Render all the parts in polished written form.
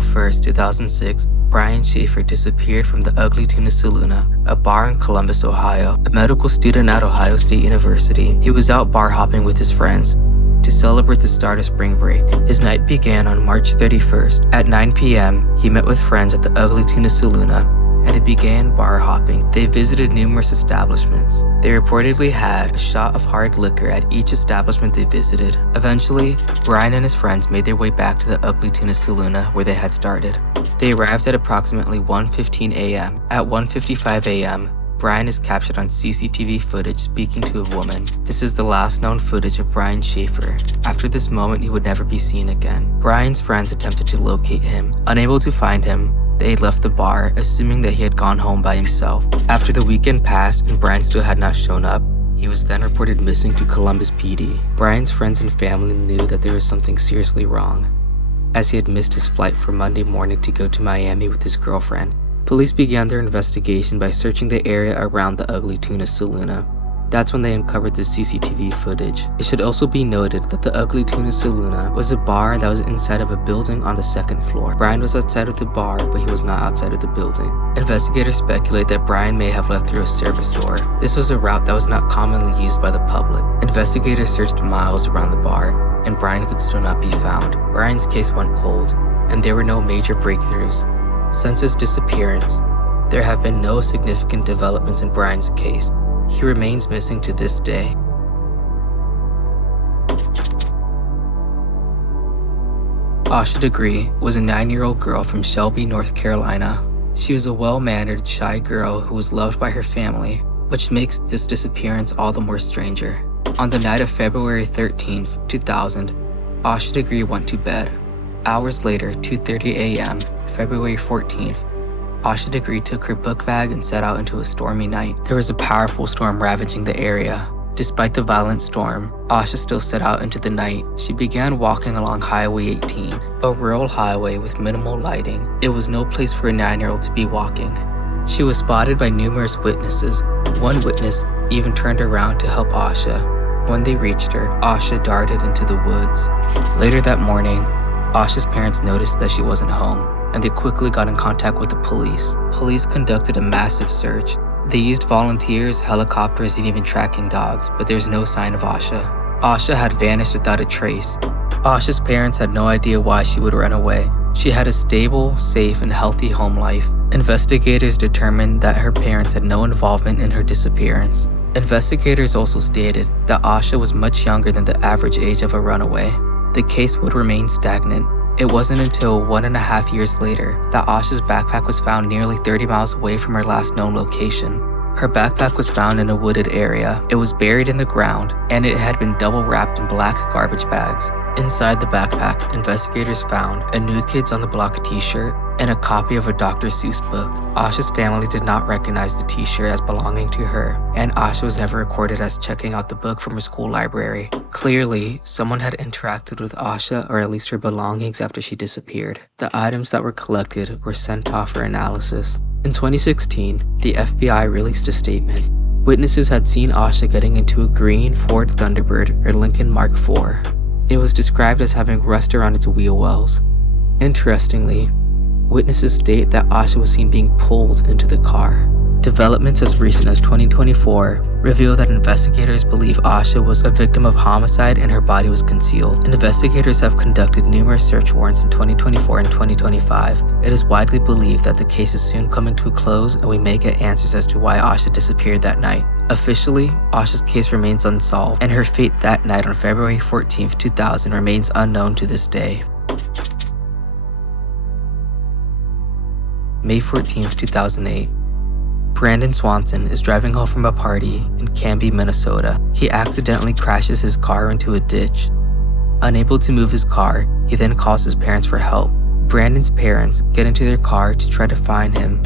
April 1st, 2006, Brian Shaffer disappeared from the Ugly Tuna Saloon, a bar in Columbus, Ohio. A medical student at Ohio State University, he was out bar hopping with his friends to celebrate the start of spring break. His night began on March 31st. At 9 p.m., he met with friends at the Ugly Tuna Saloon, and they began bar hopping. They visited numerous establishments. They reportedly had a shot of hard liquor at each establishment they visited. Eventually, Brian and his friends made their way back to the Ugly Tuna Saloon where they had started. They arrived at approximately 1:15 a.m. At 1:55 a.m., Brian is captured on CCTV footage speaking to a woman. This is the last known footage of Brian Shaffer. After this moment, he would never be seen again. Brian's friends attempted to locate him. Unable to find him, they left the bar, assuming that he had gone home by himself. After the weekend passed and Brian still had not shown up, he was then reported missing to Columbus PD. Brian's friends and family knew that there was something seriously wrong, as he had missed his flight for Monday morning to go to Miami with his girlfriend. Police began their investigation by searching the area around the Ugly Tuna Saloon. That's when they uncovered the CCTV footage. It should also be noted that the Ugly Tuna Saloon was a bar that was inside of a building on the second floor. Brian was outside of the bar, but he was not outside of the building. Investigators speculate that Brian may have left through a service door. This was a route that was not commonly used by the public. Investigators searched miles around the bar, and Brian could still not be found. Brian's case went cold, and there were no major breakthroughs. Since his disappearance, there have been no significant developments in Brian's case. He remains missing to this day. Asha Degree was a 9-year-old girl from Shelby, North Carolina. She was a well-mannered, shy girl who was loved by her family, which makes this disappearance all the more stranger. On the night of February 13th, 2000, Asha Degree went to bed. Hours later, 2:30 a.m., February 14th, Asha Degree took her book bag and set out into a stormy night. There was a powerful storm ravaging the area. Despite the violent storm, Asha still set out into the night. She began walking along Highway 18, a rural highway with minimal lighting. It was no place for a 9-year-old to be walking. She was spotted by numerous witnesses. One witness even turned around to help Asha. When they reached her, Asha darted into the woods. Later that morning, Asha's parents noticed that she wasn't home, and they quickly got in contact with the police. Police conducted a massive search. They used volunteers, helicopters, and even tracking dogs, but there's no sign of Asha. Asha had vanished without a trace. Asha's parents had no idea why she would run away. She had a stable, safe, and healthy home life. Investigators determined that her parents had no involvement in her disappearance. Investigators also stated that Asha was much younger than the average age of a runaway. The case would remain stagnant. It wasn't until 1.5 years later that Asha's backpack was found nearly 30 miles away from her last known location. Her backpack was found in a wooded area. It was buried in the ground, and it had been double wrapped in black garbage bags. Inside the backpack, investigators found a New Kids on the Block t-shirt and a copy of a Dr. Seuss book. Asha's family did not recognize the t-shirt as belonging to her, and Asha was never recorded as checking out the book from her school library. Clearly, someone had interacted with Asha, or at least her belongings, after she disappeared. The items that were collected were sent off for analysis. In 2016, the FBI released a statement. Witnesses had seen Asha getting into a green Ford Thunderbird or Lincoln Mark IV. It was described as having rust around its wheel wells. Interestingly, witnesses state that Asha was seen being pulled into the car. Developments as recent as 2024 reveal that investigators believe Asha was a victim of homicide and her body was concealed. Investigators have conducted numerous search warrants in 2024 and 2025. It is widely believed that the case is soon coming to a close, and we may get answers as to why Asha disappeared that night. Officially, Asha's case remains unsolved, and her fate that night on February 14th, 2000 remains unknown to this day. May 14th, 2008. Brandon Swanson is driving home from a party in Canby, Minnesota. He accidentally crashes his car into a ditch. Unable to move his car, he then calls his parents for help. Brandon's parents get into their car to try to find him.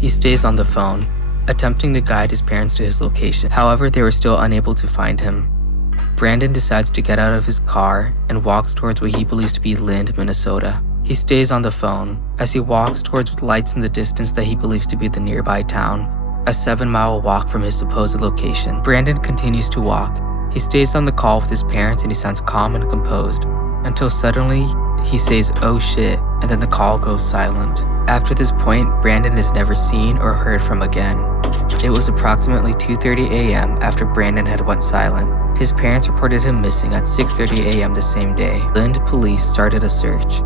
He stays on the phone, attempting to guide his parents to his location. However, they were still unable to find him. Brandon decides to get out of his car and walks towards what he believes to be Lind, Minnesota. He stays on the phone as he walks towards lights in the distance that he believes to be the nearby town, a 7-mile walk from his supposed location. Brandon continues to walk. He stays on the call with his parents and he sounds calm and composed, until suddenly He says, "Oh shit," and then the call goes silent. After this point, Brandon is never seen or heard from again. It was approximately 2:30 a.m. after Brandon had went silent. His parents reported him missing at 6:30 a.m. the same day. Lind police started a search,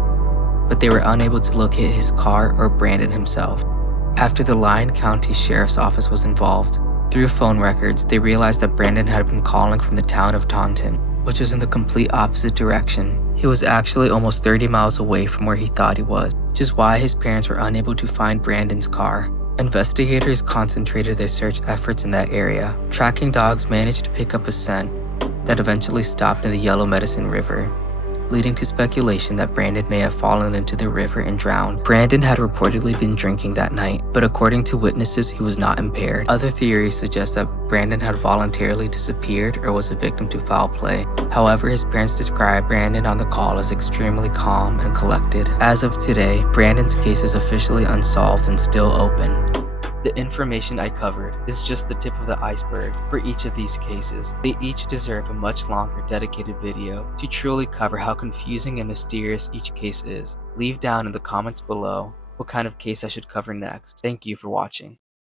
but they were unable to locate his car or Brandon himself. After the Lyon County Sheriff's Office was involved, through phone records, they realized that Brandon had been calling from the town of Taunton, which was in the complete opposite direction. He was actually almost 30 miles away from where he thought he was, which is why his parents were unable to find Brandon's car. Investigators concentrated their search efforts in that area. Tracking dogs managed to pick up a scent that eventually stopped in the Yellow Medicine River, leading to speculation that Brandon may have fallen into the river and drowned. Brandon had reportedly been drinking that night, but according to witnesses, he was not impaired. Other theories suggest that Brandon had voluntarily disappeared or was a victim to foul play. However, his parents described Brandon on the call as extremely calm and collected. As of today, Brandon's case is officially unsolved and still open. The information I covered is just the tip of the iceberg for each of these cases. They each deserve a much longer dedicated video to truly cover how confusing and mysterious each case is. Leave down in the comments below what kind of case I should cover next. Thank you for watching.